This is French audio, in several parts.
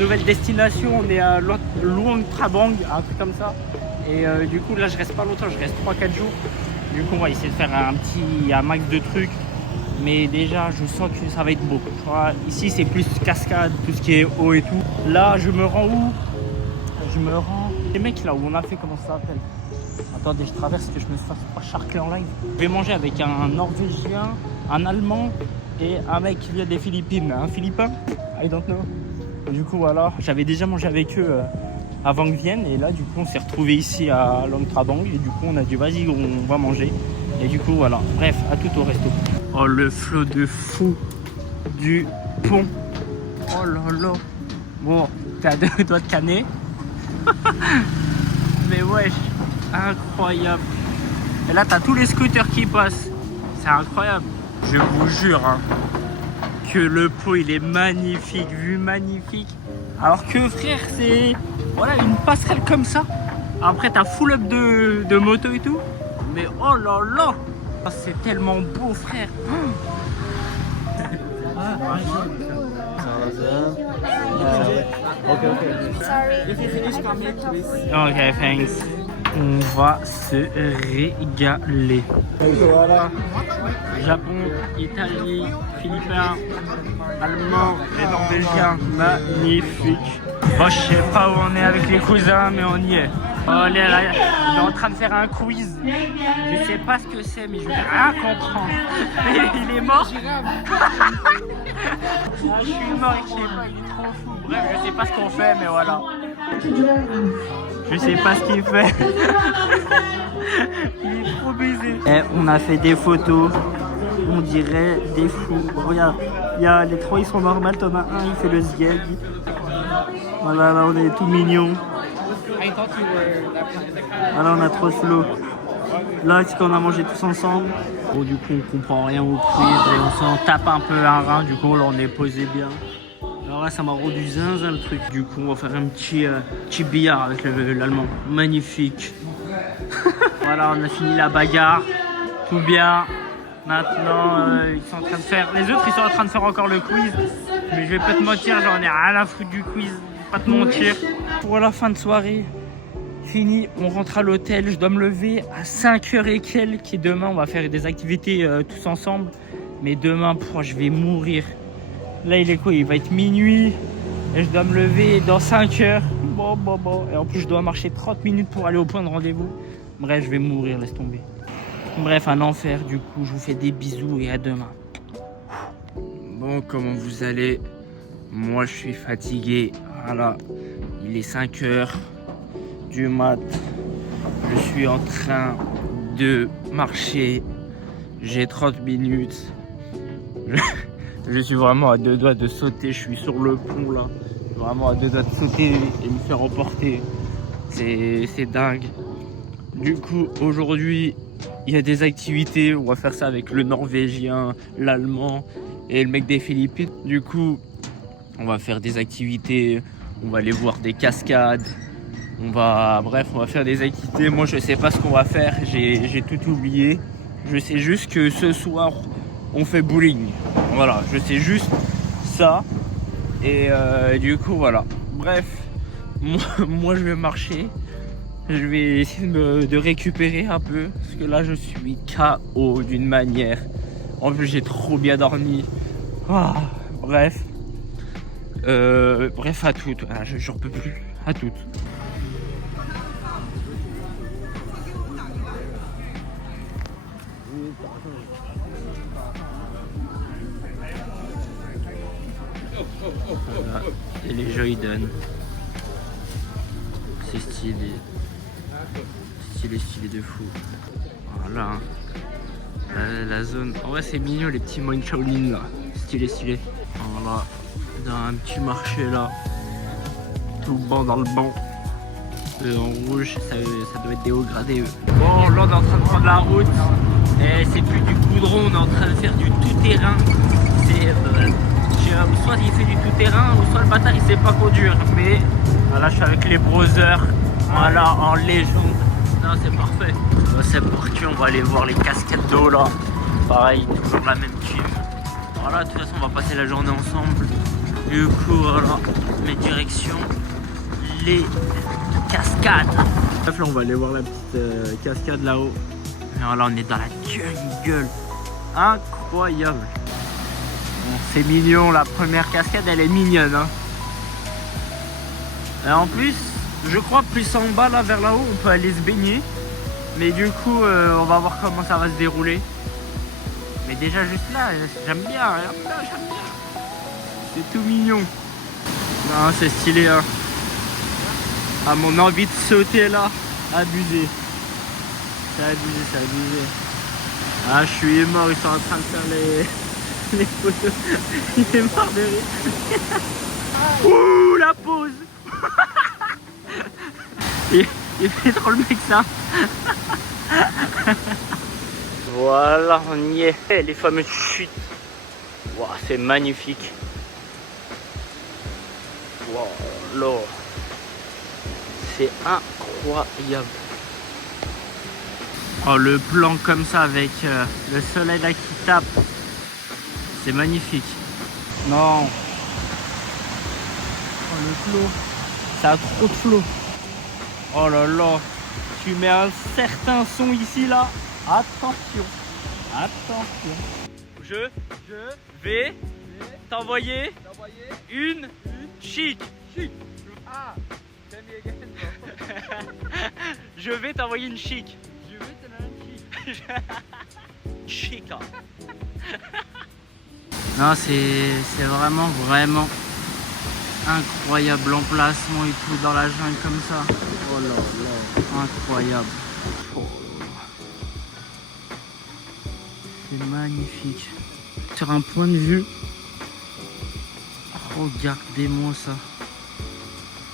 Nouvelle destination, on est à Luang Prabang, un truc comme ça. Et du coup là je reste pas longtemps, je reste 3-4 jours. Du coup on va essayer de faire un max de trucs. Mais déjà je sens que ça va être beau. Ici c'est plus cascade, tout ce qui est eau et tout. Là je me rends où? Je me rends... Les mecs là où on a fait, comment ça s'appelle? Attendez, je traverse que je me fasse pas charcler en live. Je vais manger avec un Norvégien, un Allemand et un mec qui vient des Philippines. Un Philippin? I don't know. Du coup voilà, j'avais déjà mangé avec eux avant qu'ils viennent. Et là du coup on s'est retrouvé ici à Luang Prabang. Et du coup on a dit vas-y on va manger. Et du coup voilà, bref, à tout au resto. Oh le flot de fou du pont. Oh là là. Bon, t'es à 2 doigts de canner. Mais wesh, incroyable. Et là t'as tous les scooters qui passent. C'est incroyable. Je vous jure hein, que le pont il est magnifique, vue magnifique. Alors que frère c'est voilà une passerelle comme ça. Après t'as full up de moto et tout. Mais oh là là, c'est tellement beau frère. Ok, thanks. On va se régaler. Voilà. Japon, Italie, Philippins, Allemand et Norvégien. Magnifique. Bon, je sais pas où on est avec les cousins, mais on y est. On est en train de faire un quiz. Je sais pas ce que c'est, mais je vais rien comprendre. Il est mort. Je suis mort et je sais pas, il est trop fou. Bref, je sais pas ce qu'on fait, mais voilà. Je sais pas ce qu'il fait. Il est trop baisé. Et on a fait des photos. On dirait des fous. Regarde, il y a les trois, ils sont normaux. T'en as un, il fait le sgeg. Voilà, là on est tout mignon. Voilà, on a trop slow. Là, c'est qu'on a mangé tous ensemble. Bon, du coup, on comprend rien au quiz et on s'en tape un peu un rein. Du coup, là, on est posé bien. Alors là, ça m'a rendu zinzin le truc. Du coup, on va faire un petit billard avec l'allemand. Magnifique. Voilà, on a fini la bagarre. Tout bien. Maintenant, ils sont en train de faire... Les autres, ils sont en train de faire encore le quiz. Mais je vais pas te mentir, j'en ai rien à foutre du quiz. Pas te mentir. Pour la fin de soirée, fini, on rentre à l'hôtel. Je dois me lever à 5h et quelques. Et demain, on va faire des activités tous ensemble. Mais demain, je vais mourir. Là, il est quoi? Il va être minuit. Et je dois me lever dans 5h. Bon. Et en plus, je dois marcher 30 minutes pour aller au point de rendez-vous. Bref, je vais mourir, laisse tomber. Bref, un enfer. Du coup, je vous fais des bisous et à demain. Bon, comment vous allez? Moi, je suis fatigué. Voilà, il est 5h du mat. Je suis en train de marcher. J'ai 30 minutes. Je suis vraiment à 2 doigts de sauter. Je suis sur le pont là. Vraiment à 2 doigts de sauter et me faire emporter. C'est dingue. Du coup, aujourd'hui, il y a des activités. On va faire ça avec le Norvégien, l'Allemand et le mec des Philippines. Du coup, on va faire des activités. On va aller voir des cascades. Bref, on va faire des activités. Moi, je sais pas ce qu'on va faire. J'ai tout oublié. Je sais juste que ce soir, on fait bowling. Voilà, je sais juste ça. Et du coup, voilà. Bref, moi je vais marcher. Je vais essayer de récupérer un peu. Parce que là, je suis KO d'une manière. En plus, j'ai trop bien dormi. Bref. Bref, à toutes. J'en peux plus. À toutes. Voilà. Et les Joyden. C'est stylé. Stylé de fou. Voilà. La zone. En vrai, c'est mignon les petits moines Shaolin là. Stylé. Voilà. Dans un petit marché là. Tout banc dans le banc. En rouge, ça doit être des hauts gradés. Bon, là on est en train de prendre la route. Et c'est plus du goudron, on est en train de faire du tout-terrain. Soit il fait du tout-terrain, ou soit le bâtard il sait pas conduire. Mais voilà, je suis avec les brothers. Voilà, en légende. Non, c'est parfait. C'est parti, on va aller voir les cascades d'eau là. Pareil, toujours la même team. Voilà, de toute façon, on va passer la journée ensemble. Du coup, voilà, mes directions, les cascades. Bref, là, on va aller voir la petite cascade là-haut. Et voilà, on est dans la jungle. Incroyable. Bon, c'est mignon, la première cascade, elle est mignonne. Hein. Et en plus, je crois plus en bas, là, vers là-haut, on peut aller se baigner. Mais du coup, on va voir comment ça va se dérouler. Mais déjà, juste là, j'aime bien. Regarde là, j'aime bien. C'est tout mignon. Non, c'est stylé, hein. Ah, mon envie de sauter là, abusé. C'est abusé, c'est abusé. Ah, je suis mort, ils sont en train de faire les photos. Il est mort de rire. Ouh, la pause. Il fait trop le mec ça. Voilà, on y est. Les fameuses chutes. Wow, c'est magnifique. Wow, là. C'est incroyable. Oh, le plan comme ça avec le soleil là qui tape. C'est magnifique. Non. Oh, le flot. Ça a trop de flot. Oh là là. Tu mets un certain son ici là. Attention. Attention. Je vais t'envoyer une chic. Ah, tell me again. Je vais t'envoyer une chic. Je vais te donner un chic. Chic. Non, c'est vraiment incroyable l'emplacement et tout dans la jungle comme ça. Oh là là, incroyable. Oh. C'est magnifique. Sur un point de vue, regardez-moi ça.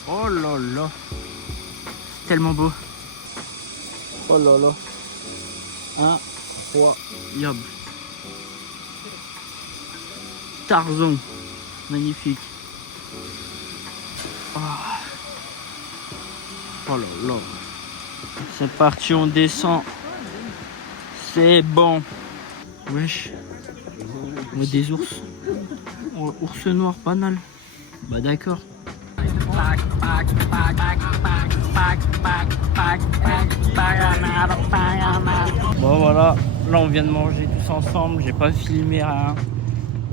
Oh là là, tellement beau. Oh là là, incroyable. Tarzan, magnifique. Oh, oh là là. C'est parti, on descend. C'est bon. Wesh. On voit des ours. Oh, ours noir, banal. Bah d'accord. Bon voilà, là on vient de manger tous ensemble, j'ai pas filmé rien.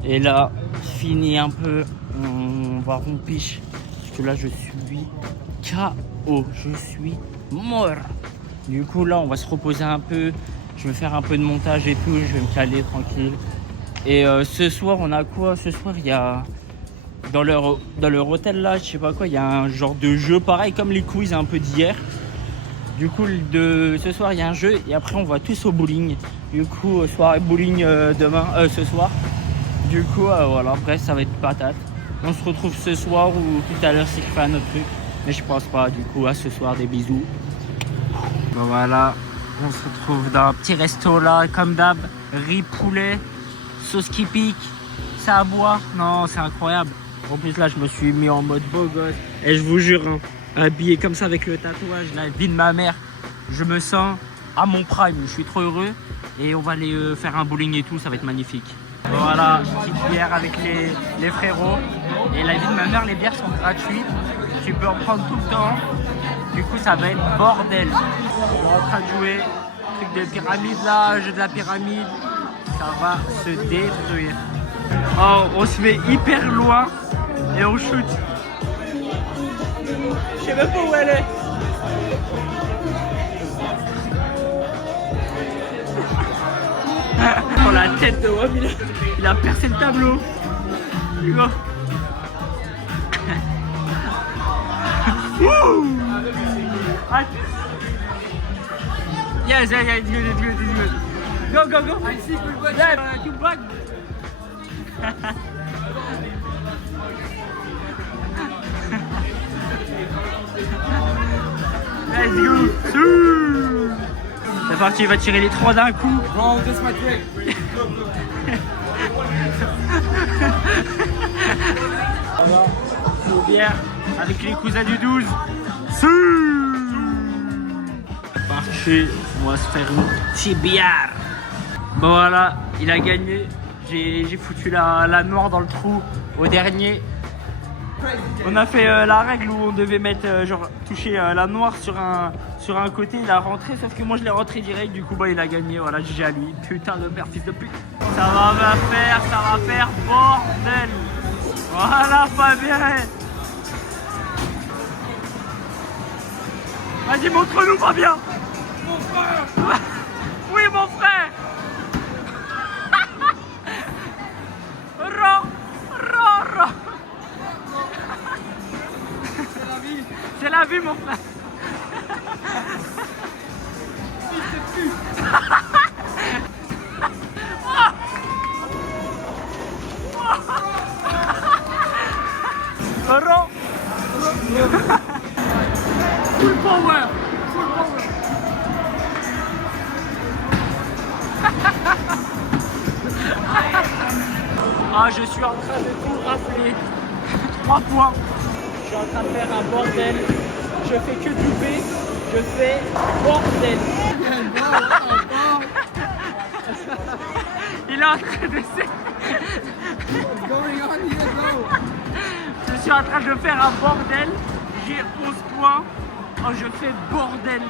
Et là, fini un peu, on va rompiche. Parce que là je suis KO, je suis mort. Du coup là on va se reposer un peu, je vais faire un peu de montage et tout, je vais me caler tranquille. Et ce soir on a quoi? Ce soir il y a... Dans leur hôtel là, je sais pas quoi, il y a un genre de jeu pareil comme les quiz un peu d'hier. Du coup, ce soir il y a un jeu et après on va tous au bowling. Du coup, soirée bowling ce soir. Du coup, voilà, après ça va être patate. On se retrouve ce soir ou tout à l'heure si je fais un autre truc. Mais je pense pas, du coup, à ce soir, des bisous. Bon voilà, on se retrouve dans un petit resto là, comme d'hab. Riz poulet, sauce qui pique, ça à boire. Non, c'est incroyable. En plus là je me suis mis en mode beau gosse. Et je vous jure, hein, habillé comme ça avec le tatouage, la vie de ma mère, je me sens à mon prime, je suis trop heureux. Et on va aller faire un bowling et tout, ça va être magnifique. Voilà, petite bière avec les frérots. Et la vie de ma mère, les bières sont gratuites. Tu peux en prendre tout le temps. Du coup ça va être bordel. On est en train de jouer, truc de pyramide là, jeu de la pyramide. Ça va se détruire. Oh, on se met hyper loin et on shoot. Je sais même pas où elle est. Oh la tête de Wam, il a percé le tableau. Go. Yes, yeah, it's good, it's good, it's good. Go, go, go. I see good. Yeah, you back. Let's go. C'est parti, il va tirer les trois d'un coup. Bro, this is my trick. Alors, faut bien avec les cousins du 12. Parti, on va se faire une petite bière. Bon voilà, il a gagné. J'ai foutu la noire dans le trou au dernier. On a fait la règle où on devait mettre, genre, toucher la noire sur un côté, il a rentré, sauf que moi je l'ai rentré direct, du coup bah il a gagné, voilà, GG à lui. Putain de merde, fils de pute. Ça va faire bordel. Voilà Fabien. Vas-y, montre-nous Fabien. Mon frère. Oui mon frère. Ro. C'est la vie. C'est la vie mon frère. Ro. Full power. Full power. Ah, je suis en train de tout rafler. 3 points. Je suis en train de faire un bordel. Je fais que doubler. Je fais bordel. Il est en train de se... What's going on here, bro? Je suis en train de faire un bordel. J'ai 11 points. Oh, je fais bordel.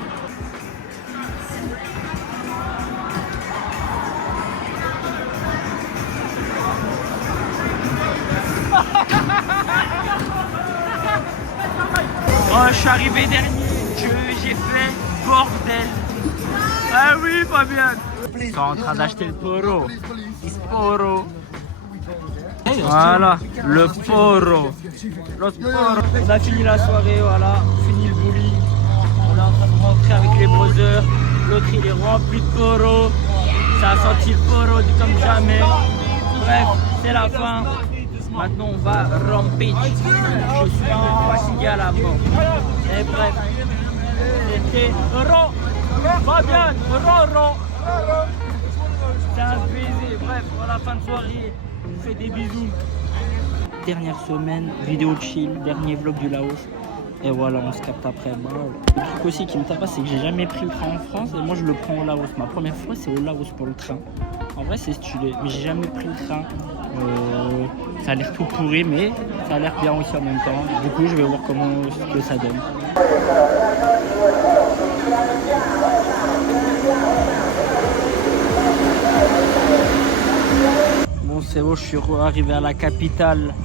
Oh, je suis arrivé dernier. J'ai fait bordel. Ah oui, Fabien. Ils sont en train d'acheter le poro. Poro. Voilà, le poro. Le poro. On a fini la soirée, voilà. Fini le bully. On est en train de rentrer avec les brothers. L'autre il est rempli de poro. Ça a senti le poro comme jamais. Bref, c'est la fin. Maintenant on va rampage. Je suis fatigué à la mort. Et bref, c'était Ro. Fabien, Ro. C'est un baiser. Bref, à la fin de soirée, je vous fais des bisous. Dernière semaine, vidéo chill, dernier vlog du Laos. Et voilà, on se capte après. Le truc aussi qui me tape, c'est que j'ai jamais pris le train en France et moi je le prends au Laos. Ma première fois, c'est au Laos pour le train. En vrai, c'est stylé, mais j'ai jamais pris le train. Ça a l'air tout pourri, mais ça a l'air bien aussi en même temps. Du coup, je vais voir comment que ça donne. Bon, c'est bon, je suis arrivé à la capitale.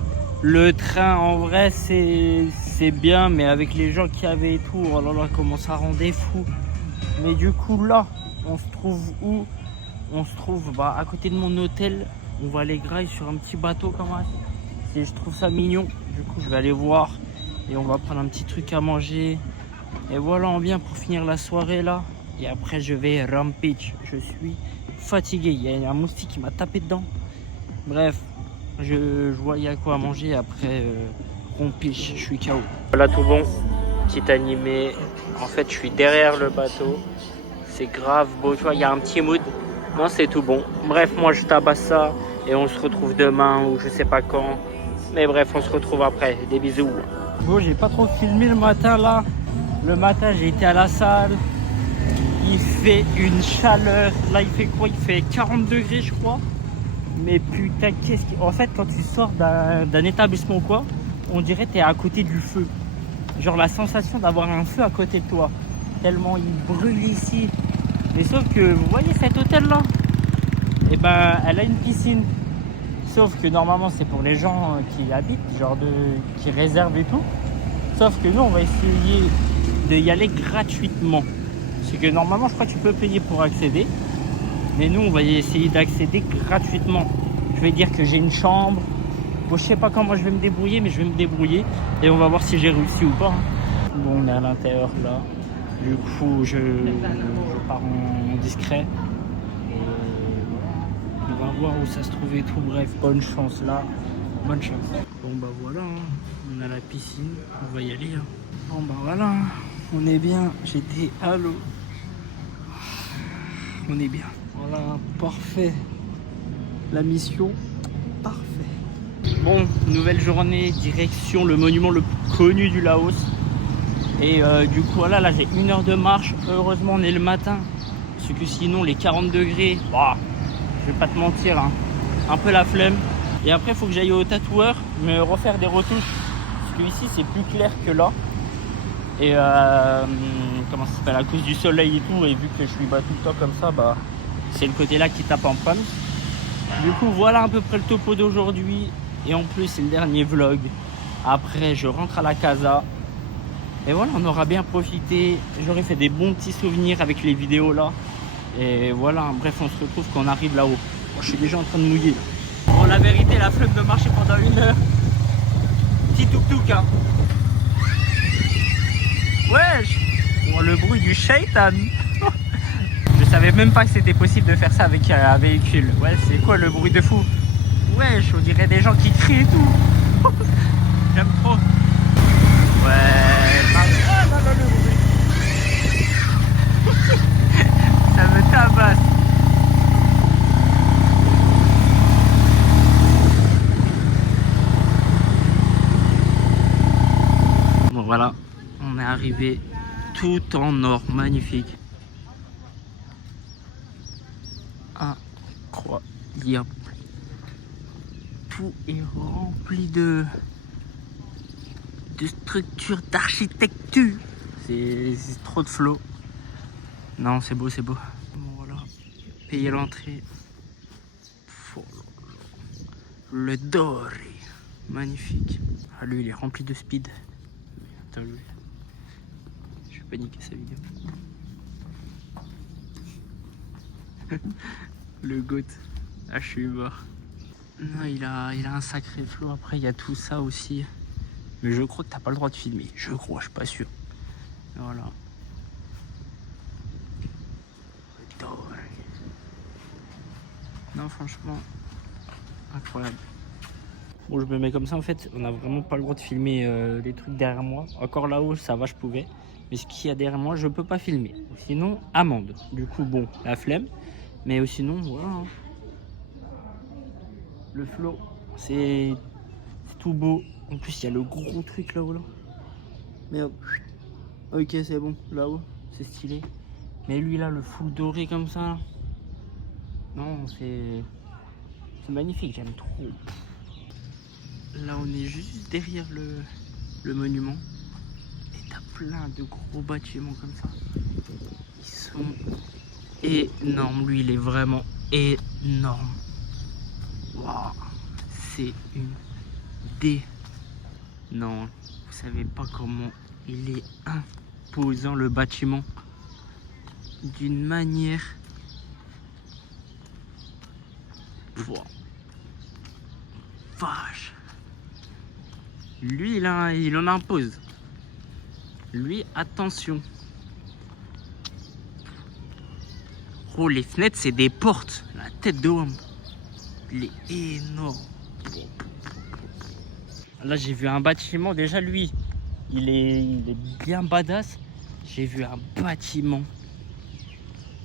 Le train, en vrai, c'est bien, mais avec les gens qu'il y avait et tout, oh là là, comment ça rendait fou. Mais du coup, là, on se trouve où? On se trouve à côté de mon hôtel. On va aller grailler sur un petit bateau comme ça. Et je trouve ça mignon. Du coup, je vais aller voir et on va prendre un petit truc à manger. Et voilà, on vient pour finir la soirée là. Et après, je vais rampage. Je suis fatigué. Il y a un moustique qui m'a tapé dedans. Bref, je vois il y a quoi à manger. Après, rampage, je suis KO. Voilà, tout bon. Petit animé. En fait, je suis derrière le bateau. C'est grave beau. Tu vois, il y a un petit mood. Non, c'est tout bon. Bref, moi, je tabasse ça. Et on se retrouve demain ou je sais pas quand. Mais bref, on se retrouve après. Des bisous. Bon, j'ai pas trop filmé le matin là. Le matin, j'ai été à la salle. Il fait une chaleur. Là, il fait quoi? Il fait 40 degrés, je crois. Mais putain, qu'est-ce qui... En fait, quand tu sors d'un établissement ou quoi, on dirait que t'es à côté du feu. Genre la sensation d'avoir un feu à côté de toi. Tellement il brûle ici. Mais sauf que, vous voyez cet hôtel là? Et ben, elle a une piscine. Sauf que normalement, c'est pour les gens qui y habitent, genre qui réservent et tout. Sauf que nous, on va essayer d'y aller gratuitement. C'est que normalement, je crois que tu peux payer pour accéder. Mais nous, on va essayer d'accéder gratuitement. Je vais dire que j'ai une chambre. Bon, je sais pas comment je vais me débrouiller, mais je vais me débrouiller. Et on va voir si j'ai réussi ou pas. Bon, on est à l'intérieur là. Du coup, je pars en discret. On va voir où ça se trouve et tout. Bref, bonne chance là. Bonne chance. Bon bah voilà, hein. On a la piscine. On va y aller. Hein. Bon bah voilà, hein. On est bien. J'étais à l'eau. On est bien. Voilà, parfait. La mission, parfait. Bon, nouvelle journée, direction le monument le plus connu du Laos. Et du coup, voilà, là j'ai 1 heure de marche. Heureusement, on est le matin. Parce que sinon, les 40 degrés, bah, je vais pas te mentir, hein, un peu la flemme. Et après, il faut que j'aille au tatoueur, me refaire des retouches que ici c'est plus clair que là. Et comment ça s'appelle, à cause du soleil et tout, et vu que je suis bas tout le temps comme ça, bah c'est le côté là qui tape en panne. Du coup voilà à peu près le topo d'aujourd'hui. Et en plus c'est le dernier vlog. Après je rentre à la casa. Et voilà, on aura bien profité. J'aurais fait des bons petits souvenirs avec les vidéos là. Et voilà, bref, on se retrouve quand on arrive là-haut. Bon, je suis déjà en train de mouiller. Bon, la vérité, la flemme de marcher pendant 1 heure. Petit tuk-tuk, hein. Wesh. Bon, le bruit du shaitan. Je savais même pas que c'était possible de faire ça avec un véhicule. Ouais, c'est quoi le bruit de fou? Wesh, on dirait des gens qui crient et tout. J'aime trop. Ouais. Ah, non, le bruit. Ça me tabasse. Bon voilà, on est arrivé tout en or, magnifique. Incroyable. Tout est rempli de structures, d'architecture. C'est trop de flow. Non, c'est beau, c'est beau. Bon, voilà, payer l'entrée. Oh, le doré, magnifique. Ah, lui, il est rempli de speed. Attends, lui. Je vais pas niquer sa vidéo. Le goat. Ah, je suis mort. Non, il a un sacré flow. Après, il y a tout ça aussi. Mais je crois que t'as pas le droit de filmer. Je crois, je suis pas sûr. Voilà. Non, franchement, incroyable. Bon, je me mets comme ça, en fait, on n'a vraiment pas le droit de filmer les trucs derrière moi. Encore là-haut, ça va, je pouvais. Mais ce qu'il y a derrière moi, je peux pas filmer. Sinon, amende. Du coup, bon, la flemme. Mais sinon, voilà. Hein. Le flow, c'est tout beau. En plus, il y a le gros truc là-haut. Là. Mais hop. Ok, c'est bon. Là-haut, c'est stylé. Mais lui, là, le full doré comme ça. Là. Non, c'est magnifique, j'aime trop. Là, on est juste derrière le monument. Et t'as plein de gros bâtiments comme ça. Ils sont énormes. Lui, il est vraiment énorme. Waouh, c'est une D. Non, vous savez pas comment il est imposant le bâtiment. D'une manière. Wow. Vache. Lui, il en impose. Lui, attention. Oh, les fenêtres, c'est des portes. La tête de homme. Il est énorme. Là, j'ai vu un bâtiment. Déjà, lui, il est bien badass. J'ai vu un bâtiment.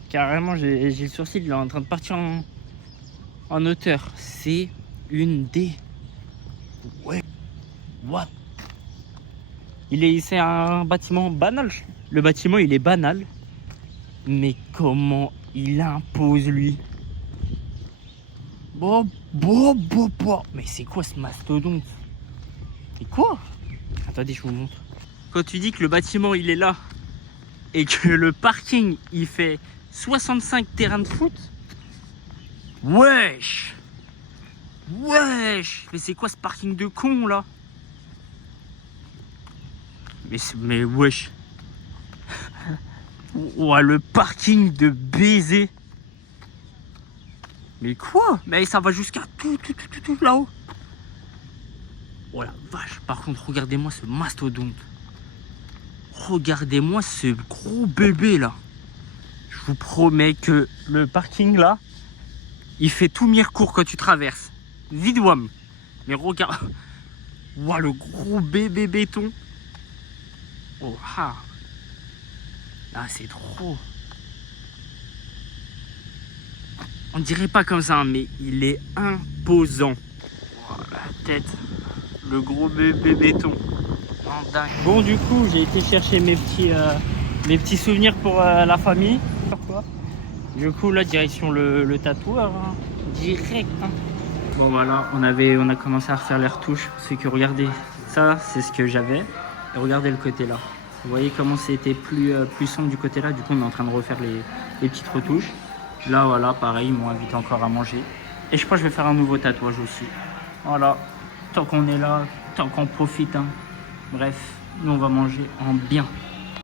Carrément, j'ai le sourcil. Il est en train de partir en hauteur. C'est une D. Ouais. What? C'est un bâtiment banal. Le bâtiment, il est banal. Mais comment il impose, lui? Bon. Mais c'est quoi ce mastodonte? C'est quoi? Attendez, je vous montre. Quand tu dis que le bâtiment, il est là, et que le parking, il fait 65 terrains de foot. Wesh! Mais c'est quoi ce parking de con, là? Mais wesh. Ouais, le parking de baiser. Mais quoi? Mais ça va jusqu'à tout là-haut. Oh la vache. Par contre, regardez-moi ce mastodonte. Regardez-moi ce gros bébé là. Je vous promets que le parking là, il fait tout Mirecourt quand tu traverses. Vidouam. Mais regarde. Ouah, le gros bébé béton. Oh ah. Là, c'est trop. On dirait pas comme ça, mais il est imposant. Oh, la tête. Le gros bébé béton. Oh, dingue. Bon, du coup, j'ai été chercher mes petits souvenirs pour la famille. Du coup, là, direction le tatoueur. Hein. Direct. Hein. Bon, voilà, on a commencé à refaire les retouches. C'est que regardez, Ça, c'est ce que j'avais. Et regardez le côté là. Vous voyez comment c'était plus sombre du côté là. Du coup, on est en train de refaire les petites retouches. Là, voilà, pareil, ils m'ont invité encore à manger. Et je crois que je vais faire un nouveau tatouage aussi. Voilà, tant qu'on est là, tant qu'on profite. Hein. Bref, nous, on va manger en bien.